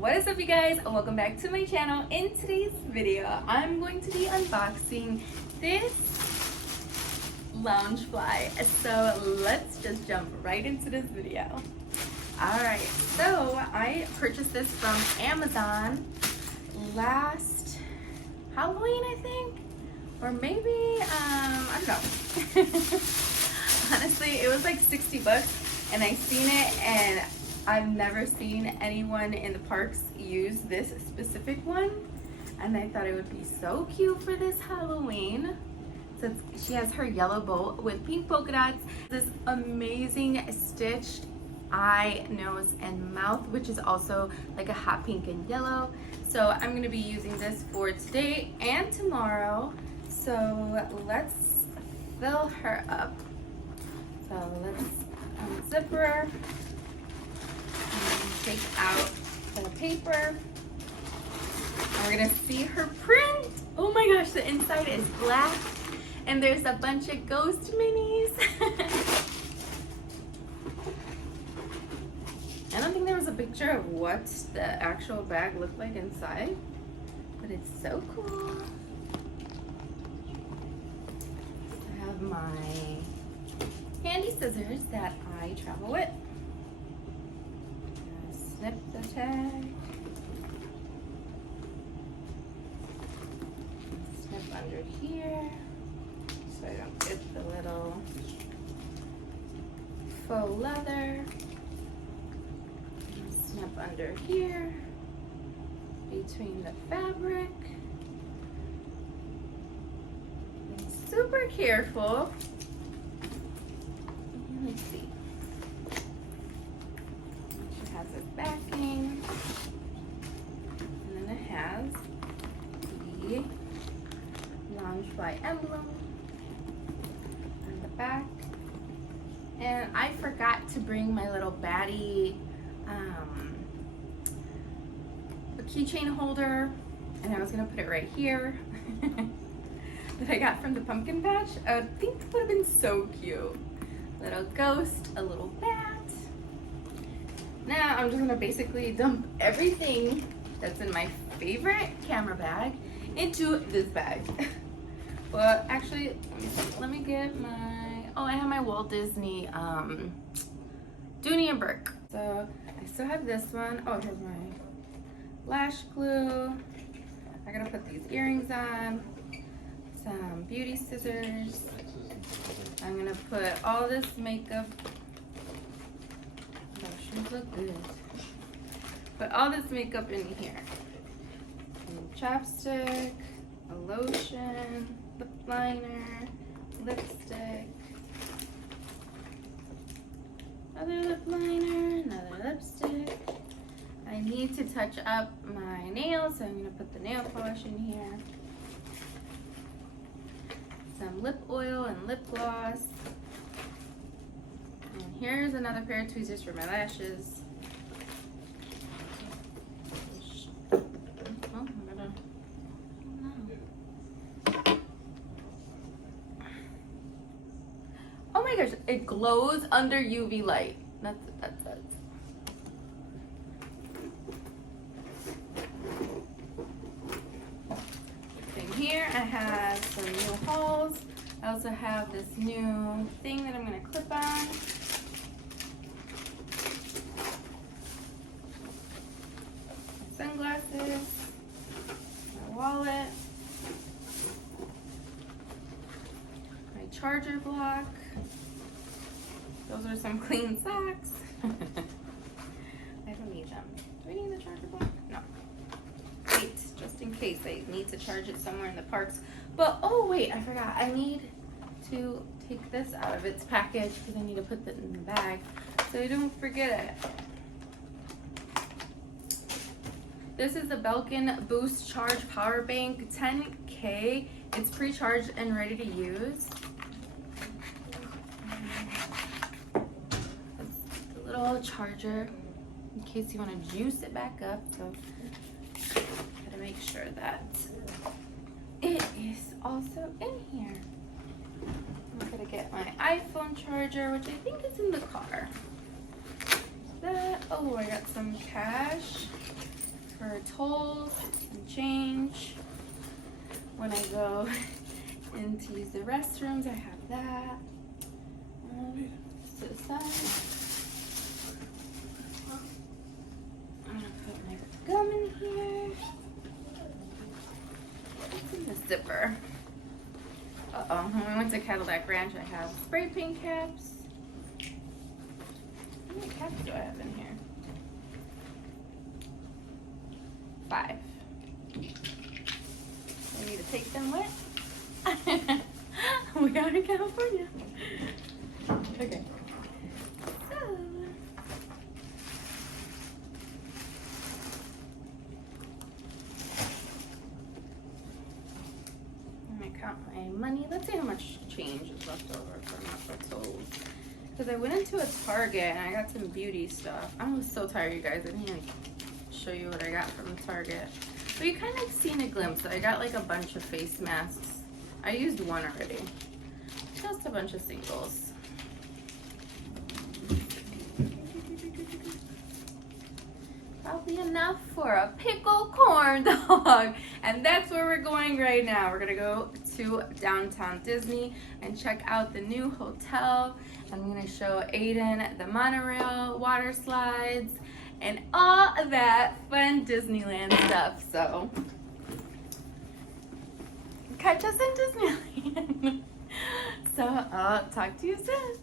What is up, you guys? Welcome back to my channel. In today's video, I'm going to be unboxing this Loungefly. So let's just jump right into this video. Alright, so I purchased this from Amazon last Halloween, I think, or maybe, I don't know. Honestly, it was like 60 bucks and I seen it, and I've never seen anyone in the parks use this specific one, and I thought it would be so cute for this Halloween. So she has her yellow bow with pink polka dots, this amazing stitched eye, nose, and mouth, which is also like a hot pink and yellow. So I'm going to be using this for today and tomorrow. So let's fill her up. So let's unzip her. Take out the paper. And we're gonna see her print. Oh my gosh, the inside is black and there's a bunch of ghost minis. I don't think there was a picture of what the actual bag looked like inside, but it's so cool. I have my handy scissors that I travel with. Snip the tag. Snip under here so I don't get the little faux leather. Snip under here between the fabric. Be super careful. Let's see. Has this backing, and then it has the Loungefly emblem on the back. And I forgot to bring my little baddie a keychain holder, and I was gonna put it right here that I got from the pumpkin patch. I think it would have been so cute. Little ghost, a little bat. Now I'm just gonna basically dump everything that's in my favorite camera bag into this bag. Well, actually, let me get my, I have my Walt Disney Dooney and Burke. So I still have this one. Oh, here's my lash glue. I gotta put these earrings on, some beauty scissors. I'm gonna put all this makeup. Shoes look good. Put all this makeup in here. Some chapstick, a lotion, lip liner, lipstick, another lip liner, another lipstick. I need to touch up my nails, so I'm gonna put the nail polish in here. Some lip oil and lip gloss. And here's another pair of tweezers for my lashes. Oh my gosh, it glows under UV light. That's in here. I have some new hauls. I also have this new thing that I'm gonna clip on. Sunglasses, my wallet, my charger block. Those are some clean socks. I don't need them. Do I need the charger block? No. Wait, just in case I need to charge it somewhere in the parks. But, oh wait, I forgot. I need to take this out of its package because I need to put it in the bag so I don't forget it. This is the Belkin Boost Charge Power Bank 10K. It's pre-charged and ready to use. It's the little charger in case you want to juice it back up. So gotta make sure that it is also in here. I'm gonna get my iPhone charger, which I think is in the car. That, oh, I got some cash when I go in to use the restrooms. I have that. To the side. I'm gonna put my gum in here. What's in the zipper? Uh-oh, when we went to Cadillac Ranch, I have spray paint caps. How many caps do I have in here? 5. I need to take them with. We are in California. Okay. So, I'm gonna count my money. Let's see how much change is left over from my totals. Because I went into a Target and I got some beauty stuff. I'm so tired, you guys. I didn't even show you what I got from Target. But you kind of seen a glimpse. I got like a bunch of face masks. I used one already. Just a bunch of singles. Probably enough for a pickle corn dog. And that's where we're going right now. We're gonna go to downtown Disney and check out the new hotel. I'm gonna show Aiden the monorail, water slides, and all of that fun Disneyland stuff. So catch us in Disneyland. So I'll talk to you soon.